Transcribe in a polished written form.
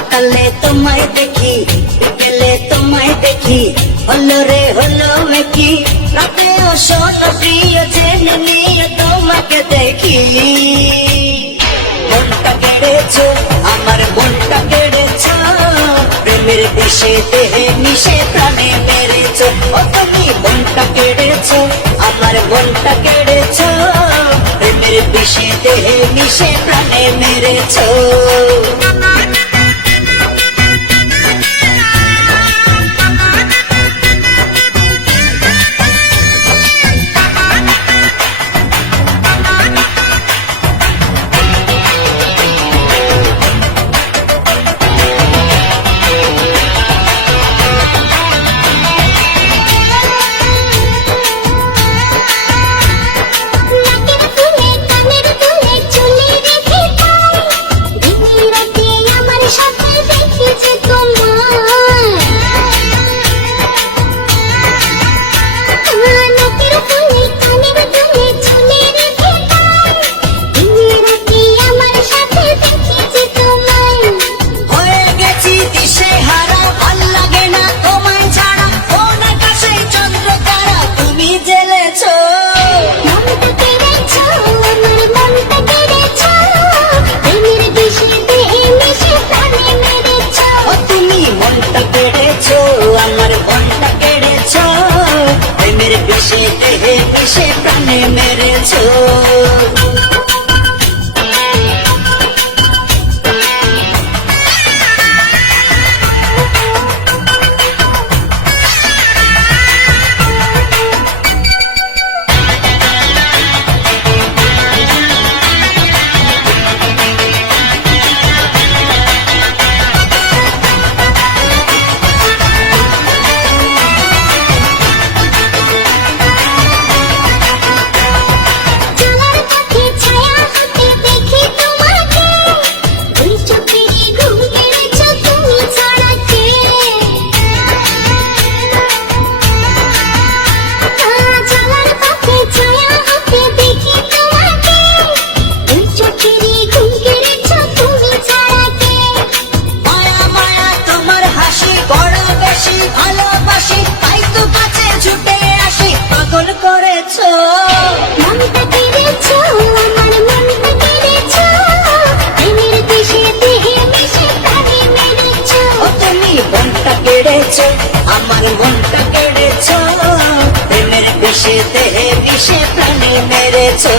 সকালে তোমায় দেখি, বিকেলে তোমায় দেখি, হলো রে হলো কি রাতেও শোনো প্রিয় জেনে নিয়ে তোমাকে দেখি। মনটা কেড়েছো, আমার মনটা কেড়েছো, প্রেমের বিষে দেহে মিশে প্রাণে মেরেছো। ও তুমি মনটা কেড়েছো, আমার মনটা কেড়েছো, প্রেমের বিষে দেহে মিশে প্রাণে মেরেছো। আমার মনটা কেড়েছো, প্রেমের বিষে দেহে মিশে প্রাণে মেরেছো। ভালোবাসি তাই তো কাছে ছুটে আসি, পাগল করেছো মনটা কেড়েছো, আমার মনটা কেড়েছো, প্রেমের বিষে দেহে মিশে প্রাণে মেরেছো। ও তুমি মনটা কেড়েছো, আমার মনটা কেড়েছো, প্রেমের বিষে দেহে মিশে প্রাণে মেরেছো।